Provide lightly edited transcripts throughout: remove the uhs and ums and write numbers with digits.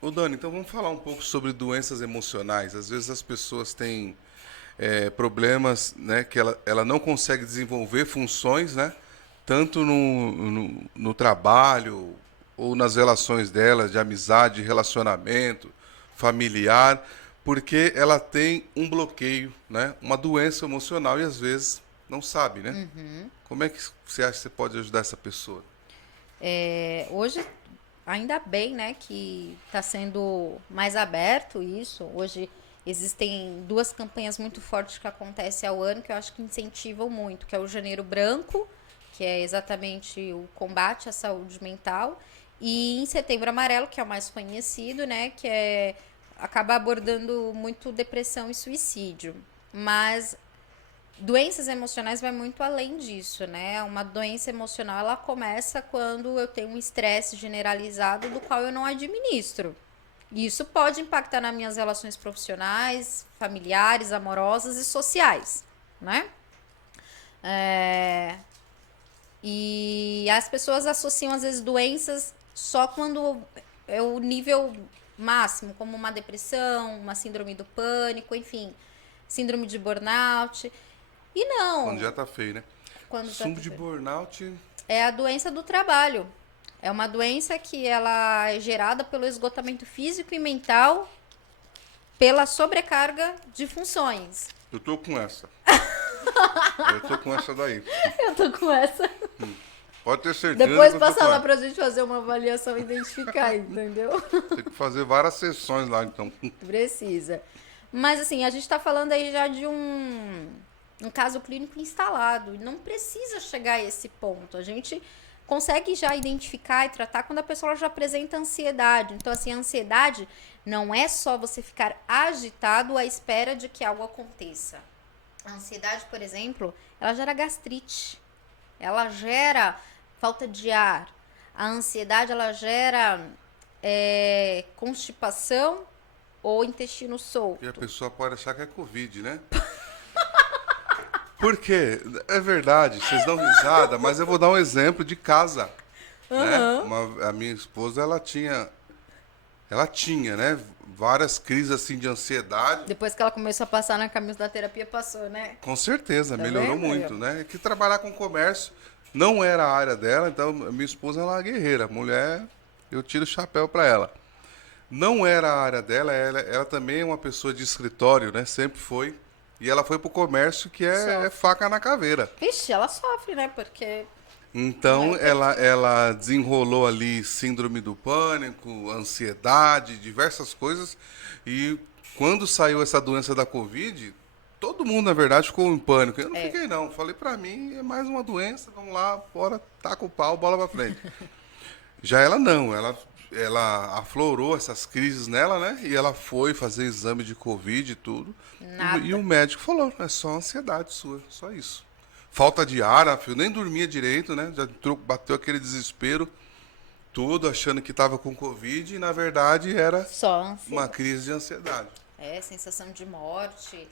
Ô Dani, então vamos falar um pouco sobre doenças emocionais. Às vezes as pessoas têm problemas, né, que ela não consegue desenvolver funções, né, tanto no trabalho ou nas relações dela, de amizade, relacionamento, familiar, porque ela tem um bloqueio, né, uma doença emocional e às vezes não sabe, né? Como é que você acha que você pode ajudar essa pessoa? Hoje, ainda bem, né, que está sendo mais aberto isso. Hoje existem duas campanhas muito fortes que acontecem ao ano que eu acho que incentivam muito, que é o Janeiro Branco, que é exatamente o combate à saúde mental, e em Setembro Amarelo, que é o mais conhecido, né, que acaba abordando muito depressão e suicídio. Mas doenças emocionais vai muito além disso, né? Uma doença emocional ela começa quando eu tenho um estresse generalizado do qual eu não administro. E isso pode impactar nas minhas relações profissionais, familiares, amorosas e sociais, né? É, E as pessoas associam às vezes doenças só quando é o nível máximo, como uma depressão, uma síndrome do pânico, enfim, síndrome de burnout. E Quando não, já tá feio, né? quando já Síndrome tá de feio. burnout. É a doença do trabalho. É uma doença que ela é gerada pelo esgotamento físico e mental pela sobrecarga de funções. Eu tô com essa. Eu tô com essa daí. Eu tô com essa. Pode ter certeza Depois que eu tô passa com lá ela. pra gente fazer uma avaliação e identificar, entendeu? Tem que fazer várias sessões lá, então. Precisa. Mas assim, a gente tá falando aí já de um caso clínico instalado. E não precisa chegar a esse ponto. A gente consegue já identificar e tratar quando a pessoa já apresenta ansiedade. Então, assim, a ansiedade não é só você ficar agitado à espera de que algo aconteça. A ansiedade, por exemplo, ela gera gastrite, ela gera falta de ar. A ansiedade, ela gera constipação ou intestino E a solto. pessoa pode achar que é Covid, né? Por quê? É verdade, vocês dão risada, mas eu vou dar um exemplo de casa, né? A minha esposa, ela tinha, né? Várias crises assim de ansiedade. Depois que ela começou a passar na caminho da terapia, passou, né? Com certeza, Tá melhorou vendo aí, ó? muito, né? Que trabalhar com comércio não era a área dela, então minha esposa ela é uma guerreira, mulher, eu tiro o chapéu para ela. Não era a área dela, ela também é uma pessoa de escritório, né? Sempre foi. E ela foi pro comércio que é Sofre. faca na caveira. Vixe, ela sofre, né? Porque não é Então o perfil. ela desenrolou ali síndrome do pânico, ansiedade, diversas coisas. E quando saiu essa doença da Covid, todo mundo, na verdade, ficou em pânico. Eu não É. fiquei, não. Falei, pra mim é mais uma doença, vamos lá, bora, taca o pau, bola pra frente. Já ela não, ela aflorou essas crises nela, né? E ela foi fazer exame de Covid e tudo. E o Nada. médico falou, é só ansiedade sua, só isso. Falta de ar, a filha nem dormia direito, né? Já bateu aquele desespero, tudo, achando que estava com Covid e na verdade era Só uma ansiedade. crise de ansiedade. Sensação de morte,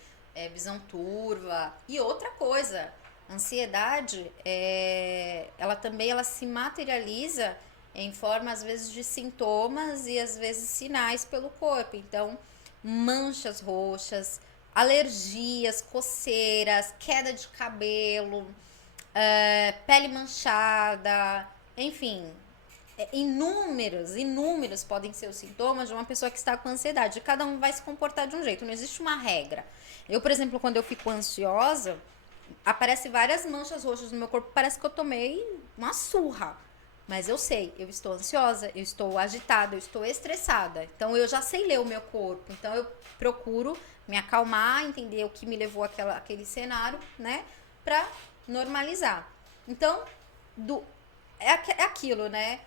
visão turva. E outra coisa, ansiedade, ela também ela se materializa em forma, às vezes, de sintomas e, às vezes, sinais pelo corpo. Então, manchas roxas, alergias, coceiras, queda de cabelo, pele manchada, enfim, inúmeros podem ser os sintomas de uma pessoa que está com ansiedade. Cada um vai se comportar de um jeito, não existe uma regra. Eu, por exemplo, quando eu fico ansiosa, aparecem várias manchas roxas no meu corpo, parece que eu tomei uma surra. Mas eu sei, eu estou ansiosa, eu estou agitada, eu estou estressada. Então eu já sei ler o meu corpo. Então eu procuro me acalmar, entender o que me levou àquele cenário, né? Pra normalizar. Então, do, é aquilo, né?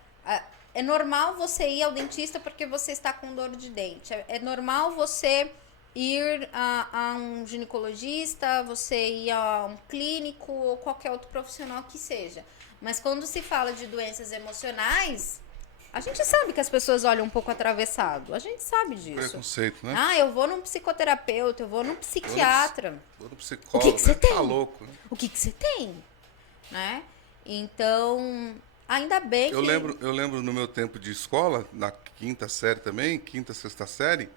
É normal você ir ao dentista porque você está com dor de dente. É normal você ir a um ginecologista, você ir a um clínico ou qualquer outro profissional que seja. Mas quando se fala de doenças emocionais, a gente sabe que as pessoas olham um pouco atravessado. A gente sabe disso. Preconceito, né? Ah, eu vou num psicoterapeuta, eu vou num Vou no, ps- psiquiatra. vou no O que psicólogo, você deve estar tem? louco, né? O que você tem? Né? Então, Ainda bem Eu que... lembro no meu tempo de escola, na quinta série também, quinta, sexta série,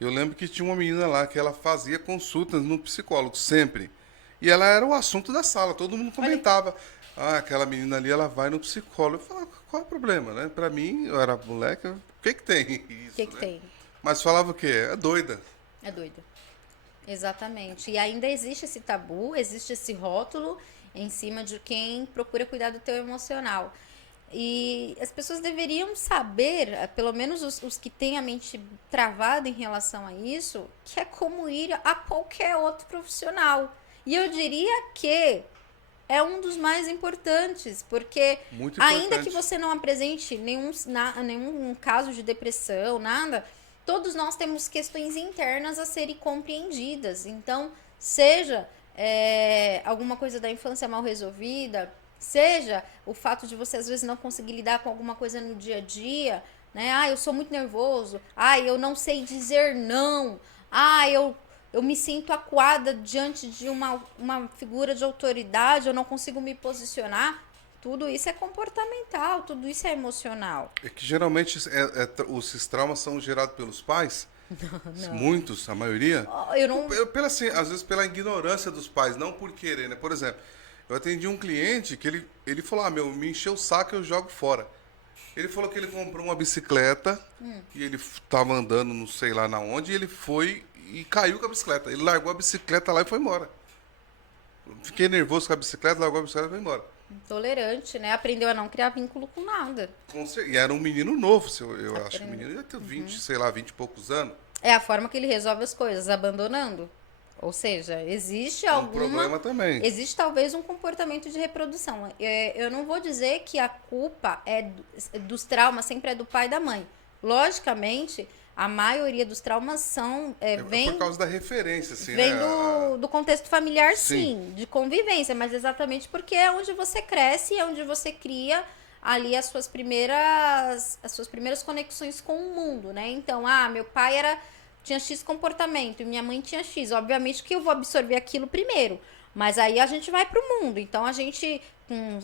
eu lembro que tinha uma menina lá que ela fazia consultas no psicólogo, sempre. E ela era o assunto da sala, todo mundo Olha, comentava. Ah, aquela menina ali, ela vai no psicólogo. Eu falava, qual é o problema, né? Pra mim, eu era moleque, o que que tem o que isso, que né? tem? Mas falava o quê? É doida. É doido. Exatamente. E ainda existe esse tabu, existe esse rótulo em cima de quem procura cuidar do teu emocional. E as pessoas deveriam saber, pelo menos os que têm a mente travada em relação a isso, que é como ir a qualquer outro profissional. E eu diria que é um dos mais importantes, porque Muito ainda que importante. você não apresente nenhum caso de depressão, nada, todos nós temos questões internas a serem compreendidas. Então, seja alguma coisa da infância mal resolvida, seja o fato de você às vezes não conseguir lidar com alguma coisa no dia a dia, né? Ah, eu sou muito nervoso. Ah, eu não sei dizer não. Ah, eu me sinto acuada diante de uma figura de autoridade, eu não consigo me posicionar. Tudo isso é comportamental, tudo isso é emocional. É que geralmente esses traumas são gerados pelos pais, Não. muitos, a maioria, Eu não. pela, assim, às vezes pela ignorância dos pais, não por querer, né? Por exemplo, eu atendi um cliente que ele falou, me encheu o saco, eu jogo fora. Ele falou que ele comprou uma bicicleta e ele estava andando não sei lá na onde e ele foi e caiu com a bicicleta. Ele largou a bicicleta lá e foi embora. Fiquei nervoso com a bicicleta, largou a bicicleta e foi embora. Tolerante, né? Aprendeu a não criar vínculo com nada. E era um menino novo, eu acho que o Aprendeu. menino ia ter 20, sei lá, 20 e poucos anos. É a forma que ele resolve as coisas, abandonando. Ou seja, existe É um alguma. problema também. Existe talvez um comportamento de reprodução. Eu não vou dizer que a culpa dos traumas sempre é do pai e da mãe. Logicamente, a maioria dos traumas É por causa da referência, assim, né? vem do contexto familiar, Sim. sim, de convivência, mas exatamente porque é onde você cresce, é onde você cria ali as suas primeiras conexões com o mundo, né? Então, meu pai tinha X comportamento e minha mãe tinha X. Obviamente que eu vou absorver aquilo primeiro, mas aí a gente vai pro mundo. Então,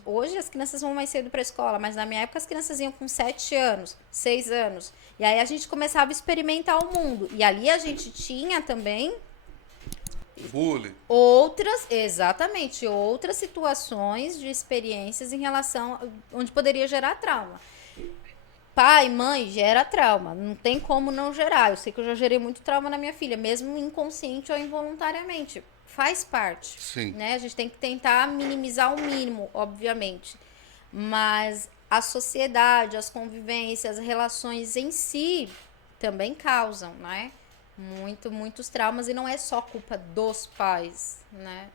hoje as crianças vão mais cedo para a escola, mas na minha época as crianças iam com 7 anos, 6 anos. E aí a gente começava a experimentar o mundo. E ali a gente tinha também Bullying. outras situações de experiências em relação onde poderia gerar trauma. Pai, mãe, gera trauma. Não tem como não gerar. Eu sei que eu já gerei muito trauma na minha filha, mesmo inconsciente ou involuntariamente. Faz parte, Sim. né? A gente tem que tentar minimizar o mínimo, obviamente. Mas a sociedade, as convivências, as relações em si também causam, né? Muitos traumas e não é só culpa dos pais, né?